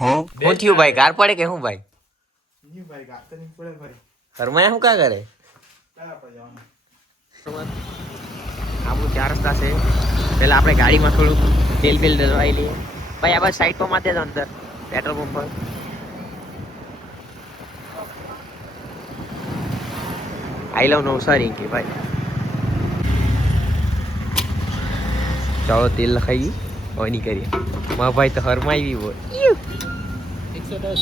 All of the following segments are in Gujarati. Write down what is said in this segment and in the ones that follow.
હું થયું ભાઈ? ગાર પડે કે શું ભાઈ? નહીં ભાઈ, ગાત નહીં પડે ભાઈ. ઘરમાં શું કા કરે? ક્યાં આપણે જવાનું? આપણું 4 રસ્તા છે. પેલા આપણે ગાડીમાં થોડુંક તેલ ડલવાઈ લઈએ ભાઈ. આ બસ સાઈડ પર માથે જ અંદર પેટ્રોલ પંપ પર. આઈ લવ નવસારી કે ભાઈ. ચાલો તેલ લખાઈ ગઈ હવે નહીં કરીએ. મારા ભાઈ તો હરમાઈ બોલ. 110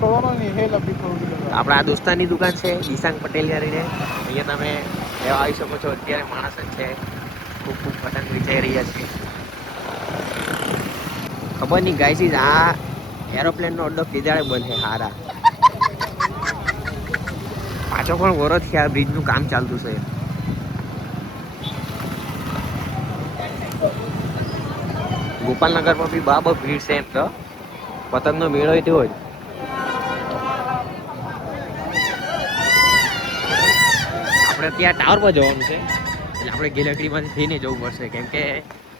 કરવાનો નહીં, હે લબી થોડી. આપણા આ દોસ્તારની દુકાન છે દિશાંગ પટેલ કરીને. અહીંયા તમે લેવા આવી શકો છો. અત્યારે માણસ જ છે, ખૂબ ખૂબ પતંગ વેચાઈ રહ્યા છે. ખબર નહીં ગાઈસીસ આ એરોપ્લેનનો અડ્ડો કેદાડે બનશે હારા. પાછો પણ વરસથી આ બ્રિજનું કામ ચાલતું છે. ગોપાલનગરમાં બી બરાબર ભીડ છે. એમ તો પતંગનો મેળો તેવો જ. આપણે ત્યાં ટાવર પર જવાનું છે એટલે આપણે ગેલેકડીમાંથી થઈને જવું પડશે, કેમ કે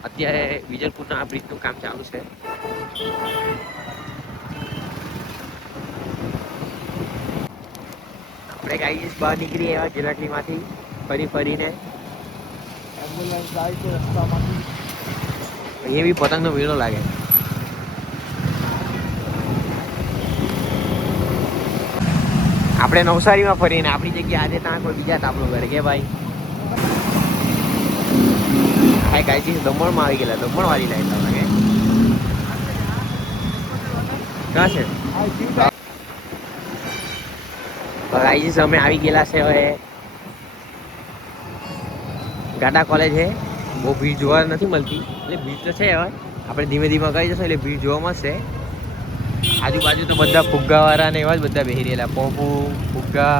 અત્યારે વિજલપુરના આ બ્રિજનું કામ ચાલુ છે. આપણે ગાઈસ બહાર નીકળી એવા ગેલેકડીમાંથી ફરીને એમ્બ્યુલન્સ જાય છે રસ્તામાંથી. અહીંયા બી પતંગનો મેળો લાગે. આપણે નવસારીમાં ફરીને આપણી જગ્યા આજે ત્યાં કોઈ બીજા તાપલો કરે કે ભાઈ. હા ગાઈસ દમણમાં આવી ગયેલા. દમણ વાળી લાઈન લાગે. ક્યાં છે ગાઈસ? અમે આવી ગયેલા છે હવે ગાડા કોલેજ છે. બહુ ભીડ જોવા નથી મળતી, એટલે ભીડ તો છે. હવે આપણે ધીમે ધીમે કરી જશું એટલે ભીડ જોવા મળશે. આજુબાજુ તો બધા ફુગ્ગા વાળા ને એવા જ બધા બેસી રહેલા. પોપુ ફુગ્ગા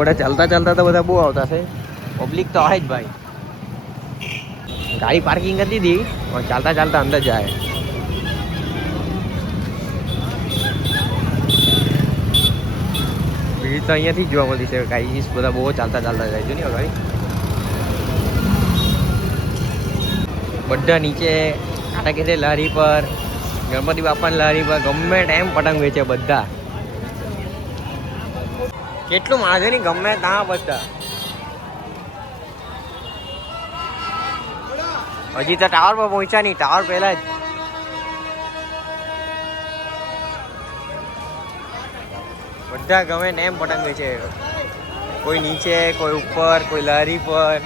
બધા ચાલતા તો બધા બહુ આવતા છે. પબ્લિક તો આવે જ ભાઈ. ગાડી પાર્કિંગ કરી દીધી પણ ચાલતા અંદર જાય. ભીડ તો અહીંયાથી જ જોવા મળતી છે. ગાઈસ બધા બહુ ચાલતા જાય છે ને ગાડી. બધા નીચે કાંટા કે લારી પર, ગણપતિ બાપાની લારી પર ગમે એમ પતંગ વેચે બધા. કેટલું માણસ છે ને ગમે ત્યાં બધા. હજી તો ટાવર પર પહોંચ્યા નહીં. ટાવર પહેલા જ બધા ગમે એમ પતંગ વેચે. કોઈ નીચે, કોઈ ઉપર, કોઈ લારી પર.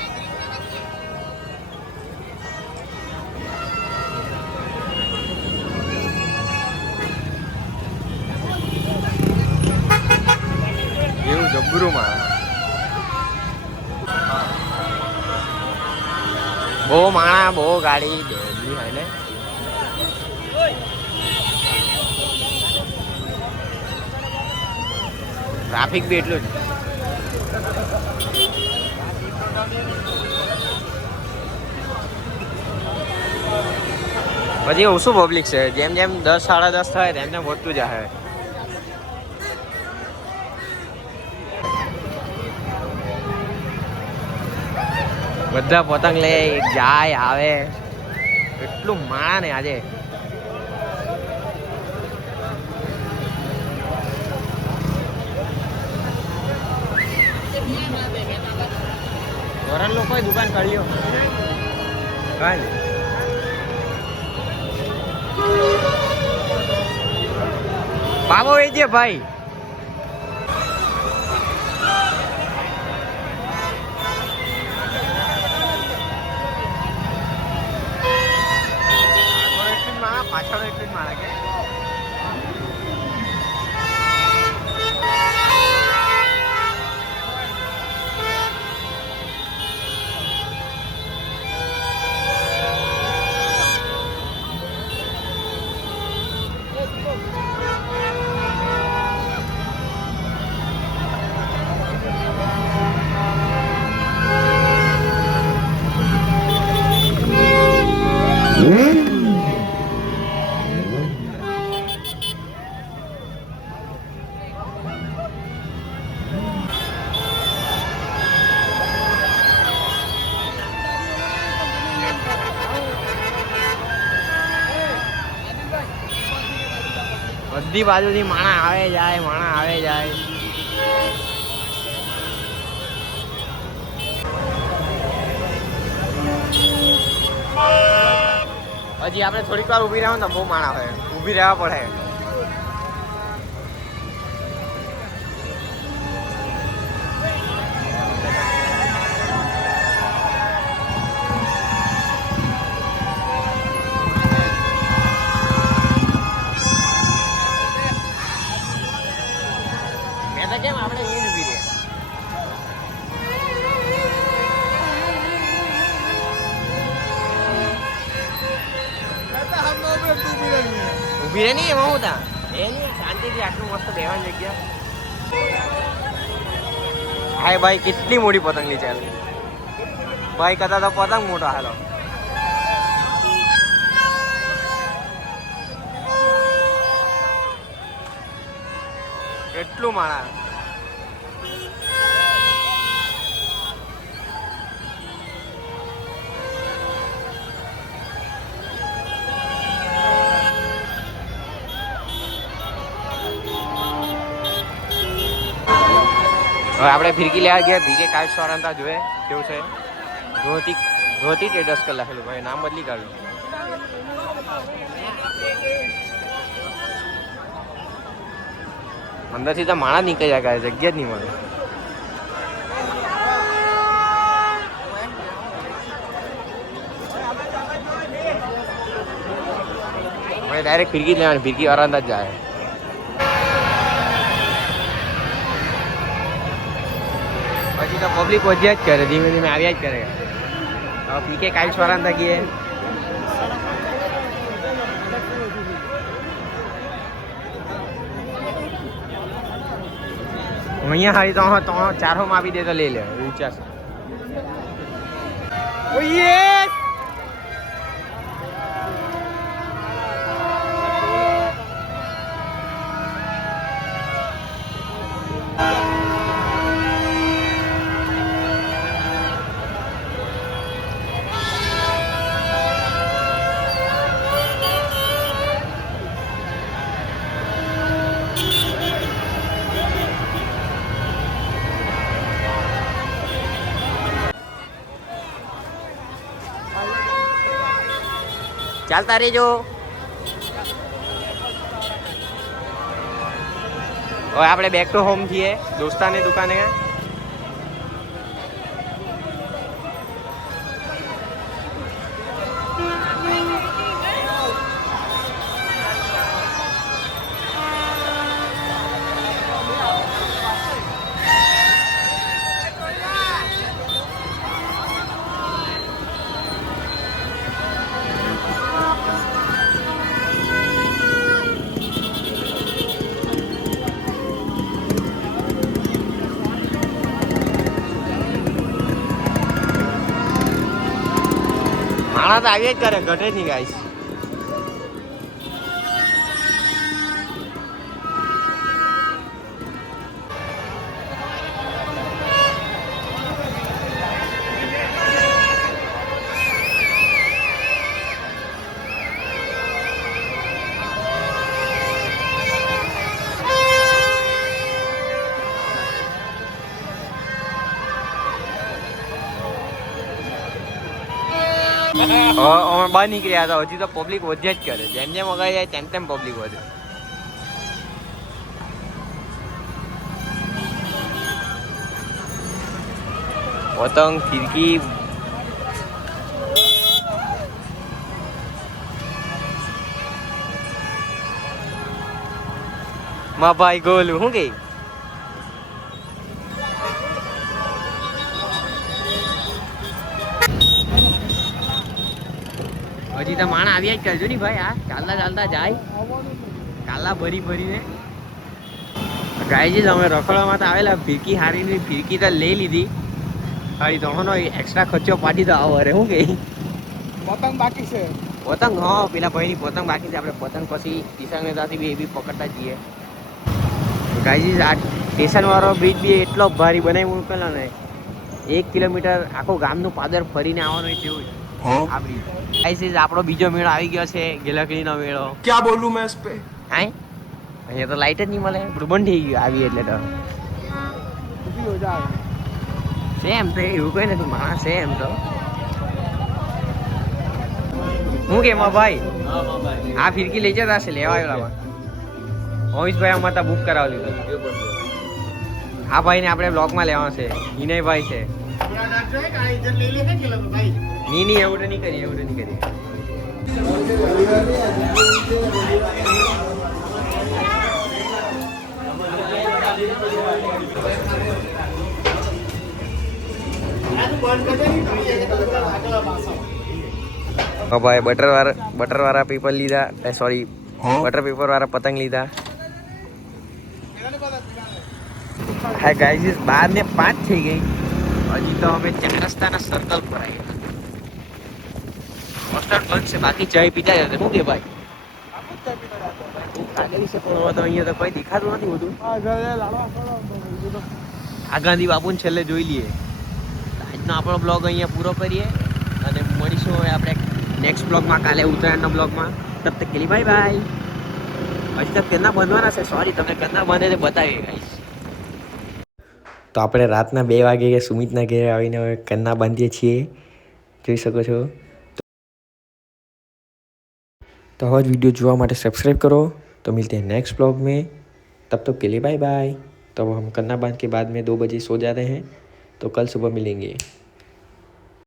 એવું જબરું માણસ. બહુ માણા, બહુ ગાડી દોડલી હોય ને. ટ્રાફિક બી એટલું જ. પછી ઓછું પબ્લિક છે. જેમ 10 સાડા 10 થાય તેમ વધતું જાય. બધા પતંગ લે જાય આવે. એટલું માણા ને આજે. વરણ લોકો દુકાન કાઢ્યો કાઢ. બાબો વેચે ભાઈ. પાછળ એટલું જ મારે કે બધી બાજુથી માણા આવે જાય હજી આપણે થોડીક વાર ઊભી રહો ને બહુ માણા હોય, ઊભી રહેવા પડે. મેં તો કેમ આપણે અહીં જ ઊભી રહે. हम लोग भी तू भी नहीं है. ઊભી રહે નહીં એમાં હું તા એ નહીં શાંતિથી આટલું મસ્ત બેહવાની જગ્યા. હાય ભાઈ કેટલી મોટી પતંગની ચાલ ભાઈ કરતા તો પતંગ મોટો હાલો. કેટલું માણા હવે આપણે ફિરકી લેવા ગયા ભીગે કાઈટ સોરાંતા જોઈએ કેવું છે. ધોતી ટ્રેડર્સ કરી લખેલું ભાઈ, નામ બદલી કાઢ્યું. અંદરથી તો માણસ નીકળ્યા કરે, જગ્યા જ નહીં મળે. ભાઈ ડાયરેક્ટ ફિરકી જ લેવાની, ફિરકી વાળા જ જાય. પછી તો પબ્લિક વધ્યા જ કરે, ધીમે ધીમે આવ્યા જ કરે. હવે પીકે કાઈટ વાળા ગઈએ. અહીંયા હારી તો 400 માં આપી દે તો લઈ લે વિચાર. ચાલતા રહેજો. હવે આપણે બેક ટુ હોમ થઈએ દોસ્તાની દુકાને. માણા તો આવ્યા જ કરે, ઘટે જ નહીં ગાઈસ. બહાર નીકળ્યા હતા, હજી તો પબ્લિક વધ્યા જ કરે. જેમ જેમ અગાઈ જાય તેમ તેમ પબ્લિક વધે. પતંગ ફિરકી માં ભાઈ ગોલું શું કે હજી તો માણા આવ્યા જ કરજો ને ભાઈ. આ ચાલતા ચાલતા જાય કાલા ભરીને. ગાયજી અમે રખડવામાં તો આવેલા, ફિરકી હારીની ફિરકી તો લઈ લીધી. ખાલી તોનો એક્સ્ટ્રા ખર્ચો પાડી તો આવો. અરે શું કે પતંગ બાકી છે. પતંગ હા પેલા ભાઈની પતંગ બાકી છે. આપણે પતંગ પછી કિસાન નેતાથી બી એ બી પકડતા જઈએ. ગાયજી આ સ્ટેશન વાળો બ્રિજ બી એટલો ભારી બનાવી મૂકેલો ને, 1 કિલોમીટર આખું ગામનું પાદર ફરીને આવવાનું તેવું આ બ્રિજ. આપણો બીજો મેળો આવી ગયો છે, ગેલાકડીનો મેળો. क्या बोलूं मैं इस पे? હાય અહીંયા તો લાઈટ જ નહીં મળે બધું બંધ થઈ ગયું આવી એટલે તો ઉભી હો જા સેમ તો એવું કઈ નથી માણસ સેમ તો હું કેમ ભાઈ આ ફિરકી લઈ જતા હશે લેવા આવ્યો મોહિશભાઈ અમારે ત્યાં બુક કરાવી લીધો આ ભાઈને આપણે બ્લોગમાં લેવાનો છે વિનયભાઈ છે નહીં એવું તો નહીં કરીએ ભાઈ બટર વાળા પેપર લીધા સોરી બટર પેપર વાળા પતંગ લીધા હા ગાઈઝ 12:05 થઈ ગઈ હજી તો અમે 4 રસ્તાના સર્કલ પર આવ્યા મસ્ટર્ડ બંધ છે બાકી ચાય પીતા જશે શું કે ભાઈ આગળ છે પણ તો અહીંયા તો કોઈ દેખાતું નથી બધું આ ગાંધી બાપુને છેલ્લે જોઈ લઈએ આજનો આપણો બ્લોગ અહીંયા પૂરો કરીએ અને મળીશું હવે આપણે નેક્સ્ટ બ્લોગમાં કાલે ઉત્તરાયણના બ્લોગમાં તબ તક કે લીએ બાય બાય હજી તક કેના બનવાના છે સોરી તમને કેના બને તે બતાવીએ ગાઈસ તો આપણે રાતના 2 વાગે સુમિતના ઘરે આવીને હવે કન્ના બાંધીએ છીએ જોઈ શકો છો तो आज वीडियो જોવા માટે सब्सक्राइब करो तो मिलते हैं नेक्स्ट ब्लॉग में तब तक के लिए बाय बाय। तो हम कन्ना बांध के बाद में 2 बजे सो जाते हैं तो कल सुबह मिलेंगे।